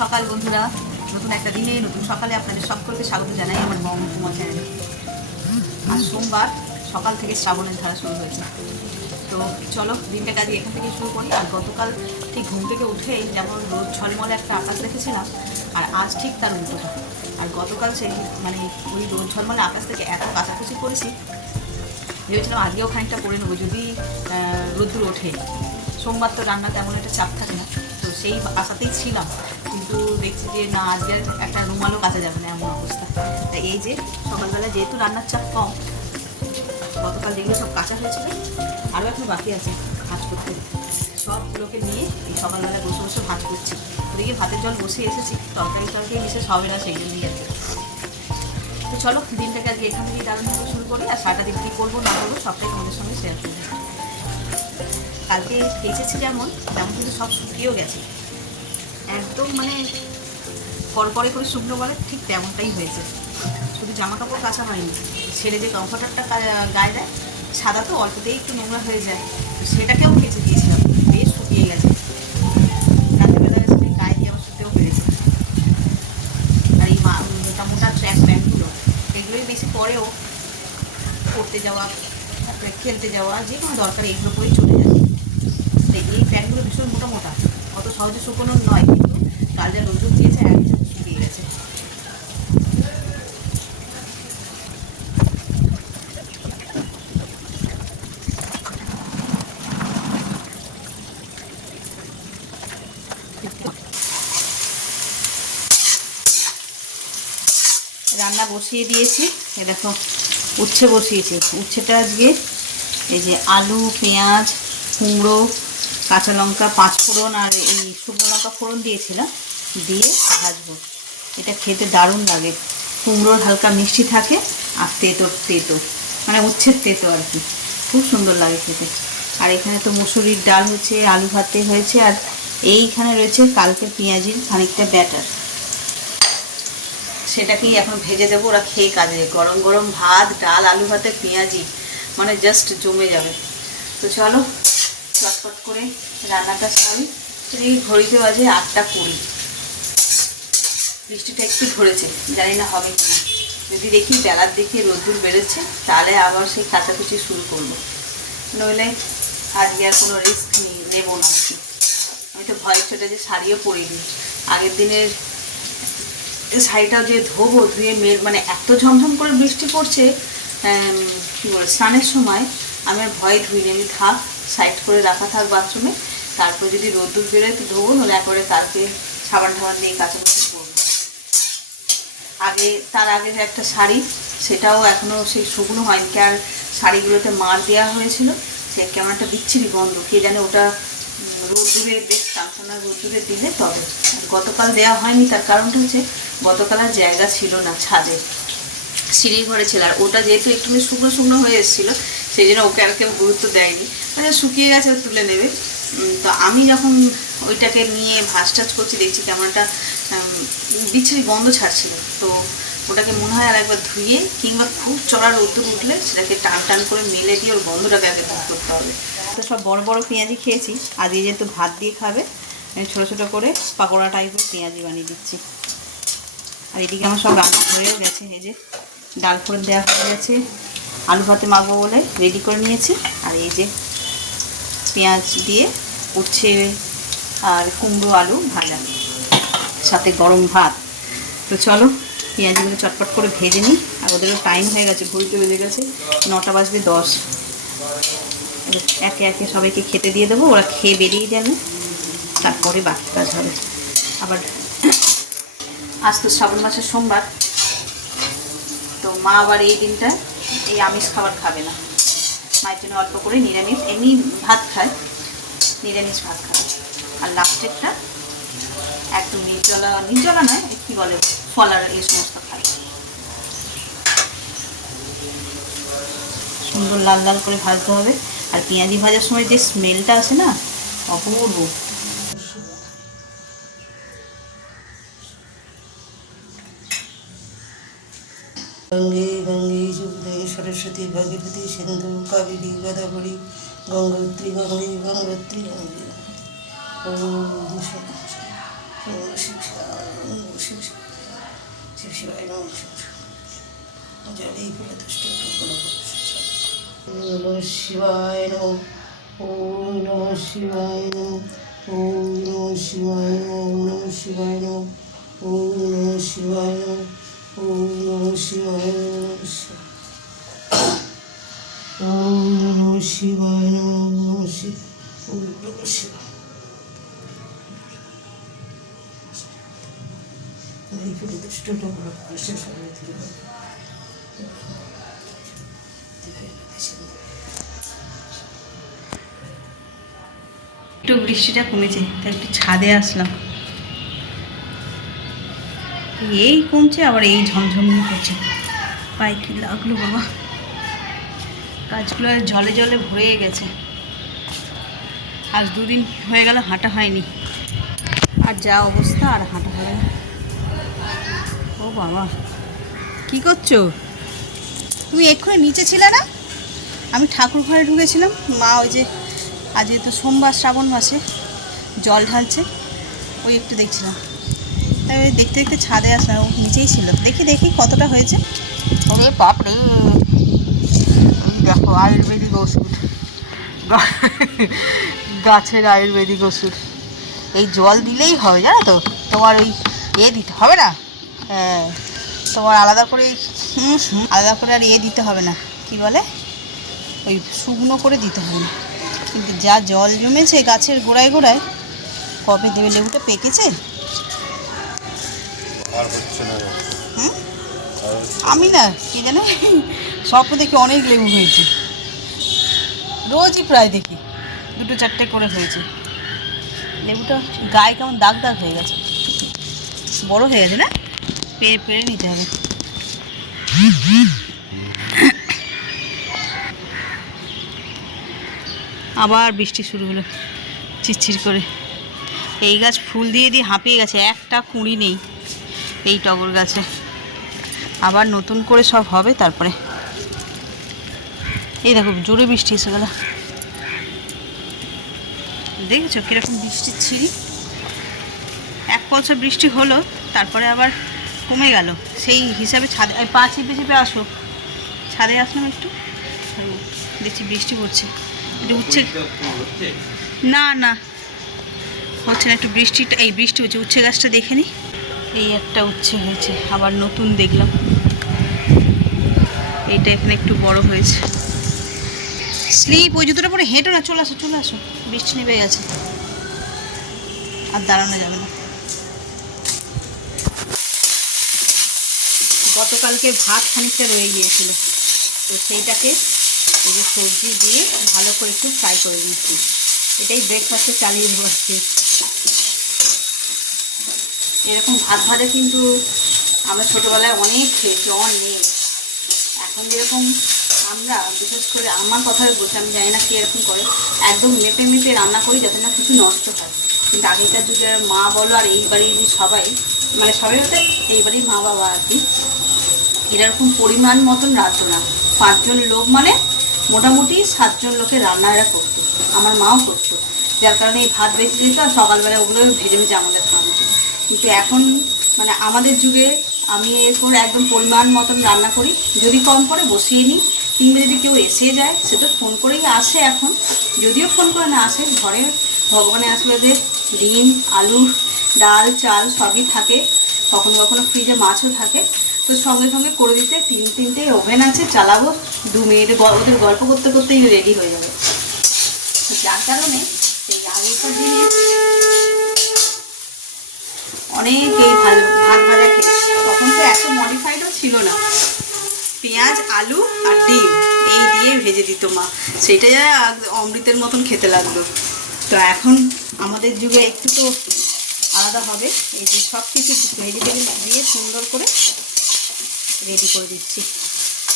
সকাল বন্ধুরা, নতুন একটা দিনে নতুন সকালে আপনাদের সকলকে স্বাগত জানাই আমার মম চ্যানেলে। আজ সোমবার, সকাল থেকে শ্রাবণের ধারা শুরু হয়েছে। তো চলো দিনটাকে আজ এখান থেকে শুরু করি। আর গতকাল ঠিক ঘুম থেকে উঠেই যেমন রোদ ঝলমলে একটা আকাশ দেখেছিলাম, আর আজ ঠিক তার উল্টোটা। আর গতকাল সেই মানে ওই রোদ ঝলমলে আকাশ থেকে এত কাছাকাছি করেছি, ভেবেছিলাম আজকেও খানিকটা করে নেবো যদি রোদ্দুর ওঠে। সোমবার তো রান্না তেমন একটা চাপ থাকে না, তো সেই আশাতেই ছিলাম। কিন্তু দেখছি যে না, আজকে একটা রুমালও কাচা যাবে না এমন অবস্থা। তাই এই যে সকালবেলা যেহেতু রান্নার চাপ কম, গতকাল যেগুলো সব কাঁচা হয়েছিল আরও এখন বাকি আছে ভাঁজ করতে, সবগুলোকে নিয়ে এই সকালবেলা বসে বসে ভাঁজ করছি। ওদিকে ভাতের জল বসে এসেছি, তরকারি বিশেষ হবে না সেই জন্যই আর কি। তো চলো দিনটাকে আজকে এখান থেকেই দারুণভাবে শুরু করি। আর সারাটা দিন কী করবো না করবো সবটাই তোমাদের সঙ্গে শেয়ার করবো। কালকে এসেছি যেমন কিন্তু সব শুকিয়েও গেছে, একদম মানে কড়কড়ে করে শুকনো বলে ঠিক তেমনটাই হয়েছে। শুধু জামা কাপড় কাচা হয়নি, ছেড়ে যে কমফর্টারটা গায়ে দেয় সাদা তো অল্পতেই একটু নোংরা হয়ে যায়, সেটাকেও কেচে দিয়েছিলাম, বেশ শুকিয়ে গেছে। রাত্রিবেলা এসে গায়ে দিয়ে আবার শুতেও পেরেছে। আর এই মোটা মোটা ট্র্যাক প্যান্টগুলো এগুলোই বেশি পরেও পড়তে যাওয়া, তারপরে খেলতে যাওয়া, যে কোনো দরকার এগুলো করেই চলে যায়। এই প্যান্টগুলো ভীষণ মোটা মোটা, অত সহজে শুকোনো নয়, কিন্তু কাল যা রোদ্দুর দিয়েছে একদম শুকিয়ে গেছে। রান্না বসিয়ে দিয়েছি, এ দেখো উচ্ছে বসিয়েছি। উচ্ছেটা আজকে এই যে আলু, পেঁয়াজ, কুমড়ো, কাঁচা লঙ্কা, পাঁচফোড়ন আর এই শুকনো লঙ্কা ফোড়ন দিয়েছিলাম, দিয়ে ভাজবো। এটা খেতে দারুণ লাগে, কুমড়োর হালকা মিষ্টি থাকে আর তেতো মানে উচ্ছের তেতো আর কি, খুব সুন্দর লাগে খেতে। আর এখানে তো মুসুরির ডাল হচ্ছে, আলু ভাতে হয়েছে, আর এইখানে রয়েছে কালকে পেঁয়াজির খানিকটা ব্যাটার, সেটাকেই এখন ভেজে দেবো। ওরা খেয়ে কাজে, গরম গরম ভাত, ডাল, আলু ভাতে পেঁয়াজি মানে জাস্ট জমে যাবে। তো চলো চটপট করে রান্নাটা সারি। এই ঘড়িতে বাজে 8টা 20। বৃষ্টিটা একটু ধরেছে, জানি না হবে কিনা। যদি দেখি বেলার দিকে রোদ্দুর বেরোচ্ছে, তাহলে আবার সেই কাচাকুচি শুরু করবো, নইলে আজকে আর কোনো রিস্ক নেবো না আর কি। আমি তো ভয়ের চোটে যে শাড়িও পরিনি, আগের দিনের শাড়িটাও যে ধোবো, ধুয়ে মানে এত ঝমঝম করে বৃষ্টি পড়ছে কী বলে স্নানের সময় আমি আর ভয় ধুইনি। আমি থাক সাইড করে রাখা থাক বাথরুমে, তারপর যদি রোদ্দুর বেরোয় তো ধোবো, হলে একবারে কালকে সাবান দিয়ে কাচাকুচি করবো। তার আগে যে একটা শাড়ি, সেটাও এখনও সেই শুকনো হয়নি, আর শাড়িগুলোতে মার দেওয়া হয়েছিল, সে কেমন একটা বিচ্ছিরি গন্ধ, কে জানে ওটা রোদ্দুরে দেখতাম না, রোদ্দুরে দিলে তবে। গতকাল দেওয়া হয়নি, তার কারণটা হচ্ছে গতকাল আর জায়গা ছিল না, ছাদে সিঁড়ির ঘরে ছিল, আর ওটা যেহেতু একটু শুকনো শুকনো হয়ে এসেছিলো, সেই জন্য ওকে আর কেউ গুরুত্ব দেয়নি, মানে শুকিয়ে গেছে তুলে নেবে। তো আমি যখন ওইটাকে নিয়ে ভাঁজ টাজ করছি, দেখছি কেমন একটা বিচ্ছিরি গন্ধ ছাড়ছিল। তো ওটাকে মনে হয় আর একবার ধুয়ে, কিংবা খুব চড়া রোদ্দুর উঠলে সেটাকে টান টান করে মেলে দিয়ে ওর গন্ধটাকে আগে দূর করতে হবে। তো সব বড় বড় পেঁয়াজি খেয়েছি, আজ এই যেহেতু ভাত দিয়ে খাবে, আমি ছোটো ছোটো করে পাকোড়া টাইপের পেঁয়াজি বানিয়ে দিচ্ছি। আর এদিকে আমার সব রান্না হয়েও গেছে, এই যে ডাল ফোড়ন দেওয়া হয়ে গেছে, আলু ভাতে মাখবো বলে রেডি করে নিয়েছি। আর এই যে পেঁয়াজ দিয়ে উচ্ছে আর কুমড়ো আলু ভাজা, সাথে গরম ভাত। তো চলো পেঁয়াজগুলো চটপট করে ভেজে নিই। আর ওদেরও টাইম হয়ে গেছে, ঘড়িতে বেজে গেছে 9:10। একে একে সবাইকে খেতে দিয়ে দেবো, ওরা খেয়ে বেরিয়ে যাবে, তারপরে বাকি কাজ হবে। আবার আজ তো শ্রাবণ মাসের সোমবার, তো মা আবার এই দিনটা এই আমিষ খাবার খাবে না, মায়ের জন্য অল্প করে নিরামিষ এমনি ভাত খায়, নিরামিষ ভাত খায়। আর লাস্টেরটা একদম নির্জলা নয়, কী বলে ফলার এই সমস্ত খায়। সুন্দর লাল লাল করে ভাজতে হবে। আর পেঁয়াজি ভাজার সময় যে স্মেলটা আসে না, অপূর্ব। গঙ্গে গঙ্গে যমুনে সরস্বতী ভাগীরথী সিন্ধু কাবেরী গোদাবরী গঙ্গোত্রী গঙ্গে গঙ্গোত্রী গঙ্গে শিব শিবায় নম। জলেই ফুলে দুষ্ট নমঃ শিবায় নম। ওম নমঃ শিবায় নম। ওম নমঃ শিবায় নম। নমঃ শিবায় নম। ওম নমঃ শিবায় নম। ওম নমঃ শিবায় নম। ওম নমঃ শিবায় নম। নমঃ শিবায়। ওম নমঃ শিবায়। এই ফুলে দুষ্ট একটু বৃষ্টিটা কমেছে তাই একটু ছাদে আসলাম। এই কমছে আবার এই ঝমঝমিয়ে পড়ছে। পায়ে কি লাগলো বাবা, গাছগুলো জলে জলে ভরে গেছে। আজ 2 দিন হয়ে গেল হাঁটা হয়নি, আর যা অবস্থা আর হাঁটা হয়ে গেল। ও বাবা কি করছো তুমি? এক্ষুনি নিচে ছিলে না? আমি ঠাকুর ঘরে ঢুকেছিলাম, মা ওই যে আজকে তো সোমবার শ্রাবণ মাসে জল ঢালছে, ওই একটু দেখছিলাম। তাই ওই দেখতে দেখতে ছাদে আসলাম, ও নিচেই ছিল। দেখি দেখি কতটা হয়েছে। আরে বাপরে, দেখো আয়ুর্বেদিক ওষুধ, গাছের আয়ুর্বেদিক ওষুধ। এই জল দিলেই হবে, জানো তো। তোমার ওই দিতে হবে না, হ্যাঁ, তোমার আলাদা করে আর দিতে হবে না, কি বলে, ওই শুকনো করে দিতে হবে না। কিন্তু যা জল জমেছে গাছের গোড়ায় গোড়ায়, কবে দেবে? লেবুটা পেকেছে? আমি না কি জানো, স্বপ্ন দেখি অনেক লেবু হয়েছে, রোজই প্রায় দেখি 2-4টে করে হয়েছে। লেবুটা গায়ে কেমন দাগ দাগ হয়ে গেছে, বড় হয়ে গেছে না, পেরে পেরে নিতে হবে। আবার বৃষ্টি শুরু হলো চিরচির করে। এই গাছ ফুল দিয়ে দিয়ে হাঁপিয়ে গেছে, একটা কুঁড়ি নেই এই টগর গাছে। আবার নতুন করে সব হবে তারপরে। এই দেখো জোরে বৃষ্টি এসে গেল, দেখেছো কিরকম বৃষ্টির ছিরি। 1 পলসা বৃষ্টি হলো, তারপরে আবার কমে গেল। সেই হিসাবে ছাদে পা চেপে চেপে আসো, ছাদে আসলাম একটু, দেখছি বৃষ্টি পড়ছে। একটু উচ্ছে, না না হচ্ছে না, একটু বৃষ্টিটা, এই বৃষ্টি হচ্ছে। উচ্ছে গাছটা দেখে নি, এই একটা উচ্ছে হয়েছে, আবার নতুন দেখলাম এইটা এখানে একটু বড় হয়েছে। স্লিপ, ওই জুতোটা পরে হেঁটো না, চলে আসো চলে আসো, বৃষ্টি নেমে গেছে, আর দাঁড়ানো যাবে না। গতকালকে ভাত খানিকটা রয়ে গিয়েছিল, তো সেইটাকে এই যে সবজি দিয়ে ভালো করে একটু ফ্রাই করে দিয়েছি। এটাই ব্রেকফাস্টে চালিয়ে দেওয়াচ্ছি। এরকম ভাত ভাজা কিন্তু আমরা ছোটোবেলায় অনেক খেয়েছি, অনেক। এখন যেরকম আমরা, বিশেষ করে আমার কথাই বলছি, আমি জানি না কি এরকম করে, একদম মেপে মেপে রান্না করি যাতে না কিছু নষ্ট হয়। কিন্তু আগেকার যুগের মা বলো আর এই বাড়ির সবাই, মানে সবাই হতে এই বাড়ির মা বাবা আর কি, এরকম পরিমাণ মতন রাঁধতো না। 5 জন লোক মানে মোটামুটি 7 জন লোকের রান্না এরা করতো, আমার মাও করতো। যার কারণে এই ভাত বেঁচে যেত, আর সকালবেলা ওগুলো ভেজে ভেজে আমাদের খাওয়া। কিন্তু এখন মানে আমাদের যুগে আমি এরপর একদম পরিমাণ মতন রান্না করি, যদি কম পড়ে বসিয়ে নিই, কিংবা যদি কেউ এসে যায় সেটা ফোন করেই আসে। এখন যদিও ফোন করে না আসে, ঘরে ভগবানের আশীর্বাদে ডিম, আলু, ডাল, চাল সবই থাকে, কখনো কখনো ফ্রিজে মাছও থাকে, তো সঙ্গে সঙ্গে করে দিতে 3-3টে ওভেন আছে, চালাবো 2 মিনিটে, ওদের গল্প করতে করতেই রেডি হয়ে যাবে। তো যার কারণে এই আগেকার দিনে অনেক এই ভাত ভাজা খেয়েছি। তখন তো এত মডিফাইডও ছিল না, পেঁয়াজ, আলু আর ডিম এই দিয়ে ভেজে দিত মা, সেটা যা অমৃতের মতন খেতে লাগতো। তো এখন আমাদের যুগে একটু তো আলাদা হবে। এই যে সব কিছু ভেজিটেবল দিয়ে সুন্দর করে রেডি করে দিচ্ছি।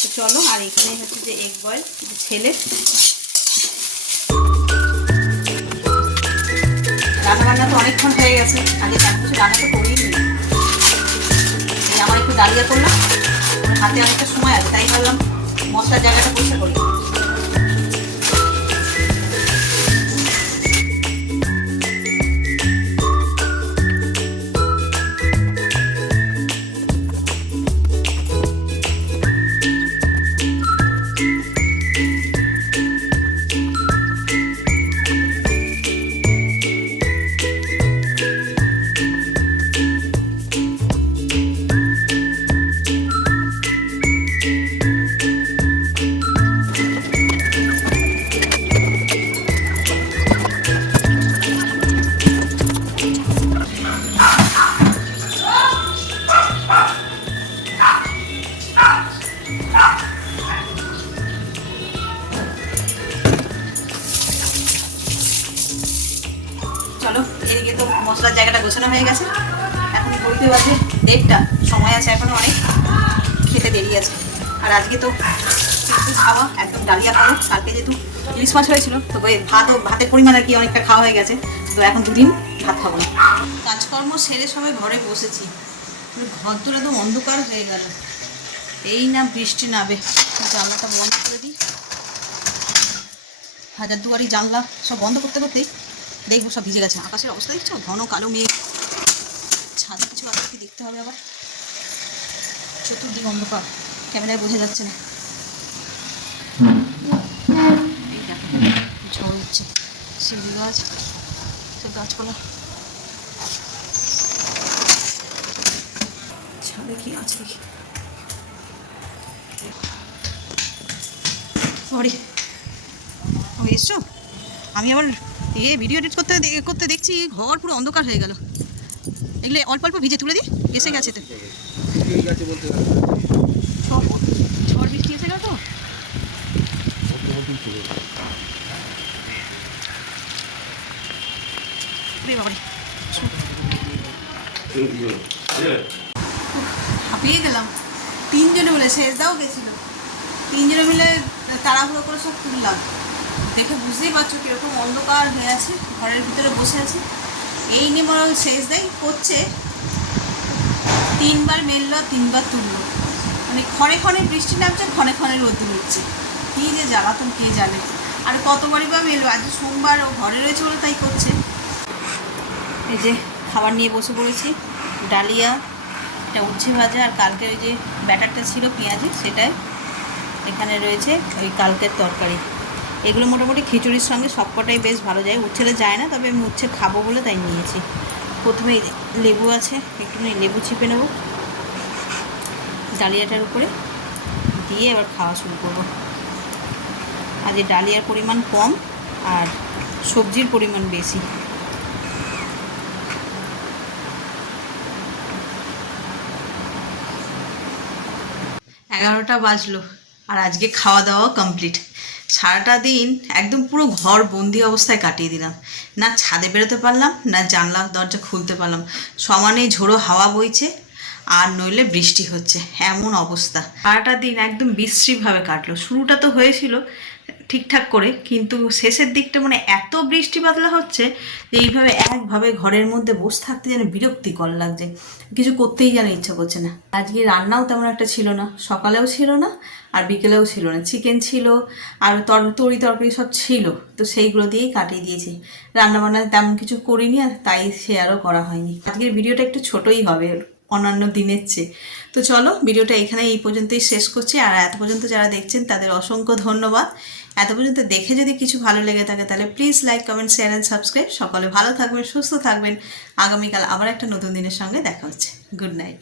তো চলো, আর এখানে হচ্ছে যে এগ বয়েল ছেলে রান্নাবান্না তো অনেকক্ষণ হয়ে গেছে, আগে তেমন কিছু রান্না তো করিই নি। আমার একটু ডালিয়া করলাম, হাতে অনেকটা সময় আছে, তাই ভাবলাম মশলার জায়গাটা পরিষ্কার করি। এদিকে তো মশলার জায়গাটা গোছানো হয়ে গেছে। এখন বলতে বাজে 1:30, সময় আছে এখনো অনেক, খেতে দেরি আছে। আর আজকে তো একটু খাওয়া একদম ডালিয়া খাবো। কালকে যেহেতু ইলিশ মাছ হয়েছিল তো ভাতের পরিমাণ আর কি অনেকটা খাওয়া হয়ে গেছে, তো এখন 2 দিন ভাত খাবো না। কাজকর্ম সেরে সবাই ঘরে বসেছি, ঘর দূরে তো অন্ধকার হয়ে গেল। এই না বৃষ্টি নাবে, জানলাটা বন্ধ করে দিই। হাজার দুয়ারি জানলা সব বন্ধ করতে করতেই দেখবো সব ভিজে গেছে। আকাশের অবস্থা দেখছো, ঘন কালো মেঘ। ছাদে কিছু আগে কি দেখতে হবে আবার, চতুর্দিক অন্ধকার, ক্যামেরায় বোঝা যাচ্ছে না। এই দেখো ঝড় হচ্ছে, শিউলি গাছ, সব গাছপালা। ছাদে কি আছে দেখি। ওরে এসছো, আমি আবার ভিডিও এডিট করতে দেখছি ঘর পুরো অন্ধকার হয়ে গেল। এগুলো অল্প অল্প ভিজে তুলে দিই, এসে গেছে তো ঝড় বৃষ্টি এসে গেল তো। হাঁপিয়ে গেলাম। 3 জনে মিলে শেষদাও গেছিল, 3 জনে মিলে তাড়াহুড়ো করে সব তুললাম। দেখে বুঝতেই পারছো কীরকম অন্ধকার হয়ে আছে, ঘরের ভিতরে বসে আছি। এই নিয়ে বড় শেষদাই করছে, 3বার মেললো 3বার তুললো, মানে ক্ষণে ক্ষণে বৃষ্টি নামছে, ক্ষণে ক্ষণে রোদ্দুর উঠছে। কী যে জ্বালাতন কে জানে। আর কতবারই বা মেলবো, আজ সোমবার ও ঘরে রয়েছে বলে তাই করছে। এই যে খাবার নিয়ে বসে পড়েছি, ডালিয়া, এটা উচ্ছে ভাজা, আর কালকের ওই যে ব্যাটারটা ছিল পেঁয়াজি, সেটাই এখানে রয়েছে ওই কালকের তরকারি। এগুলো মোটামুটি খিচুড়ির সঙ্গে সবকটাই বেশ ভালো যায়, উচ্ছেটা যায় না, তবে আমি উচ্ছে খাবো বলে তাই নিয়েছি। প্রথমে লেবু আছে, একটুখানি লেবু চিপে নেব ডালিয়াটার উপরে দিয়ে, এবার খাওয়া শুরু করব। আজ এই ডালিয়ার পরিমাণ কম আর সবজির পরিমাণ বেশি। এগারোটা বাজলো আর আজকে খাওয়া দাওয়া কমপ্লিট। সারাটা দিন একদম পুরো ঘর বন্দি অবস্থায় কাটিয়ে দিলাম। না ছাদে বেরোতে পারলাম, না জানলা দরজা খুলতে পারলাম। সমানেই ঝোড়ো হাওয়া বইছে আর নইলে বৃষ্টি হচ্ছে, এমন অবস্থা। সারাটা দিন একদম বিশ্রীভাবে কাটলো। শুরুটা তো হয়েছিল ঠিকঠাক করে, কিন্তু শেষের দিকটা মানে এত বৃষ্টি বাদলা হচ্ছে যে এইভাবে একভাবে ঘরের মধ্যে বসে থাকতে যেন বিরক্তিকর লাগছে, কিছু করতেই যেন ইচ্ছা করছে না। আজকে রান্নাও তেমন একটা ছিল না, সকালেও ছিল না আর বিকেলেও ছিল না। চিকেন ছিল আর তরি তরকারি সব ছিল, তো সেইগুলো দিয়েই কাটিয়ে দিয়েছি। রান্নাবান্না তেমন কিছু করিনি আর তাই শেয়ারও করা হয়নি। আজকের ভিডিওটা একটু ছোটোই হবে অন্যান্য দিনের চেয়ে। তো চলো ভিডিওটা এখানে এই পর্যন্তই শেষ করছি। আর এত পর্যন্ত যারা দেখছেন তাদের অসংখ্য ধন্যবাদ। এত পর্যন্ত দেখে যদি কিছু ভালো লেগে থাকে তাহলে please like, comment, share and subscribe. সকলে ভালো থাকবেন, সুস্থ থাকবেন। আগামীকাল আবার একটা নতুন দিনের সঙ্গে দেখা হচ্ছে। Good night.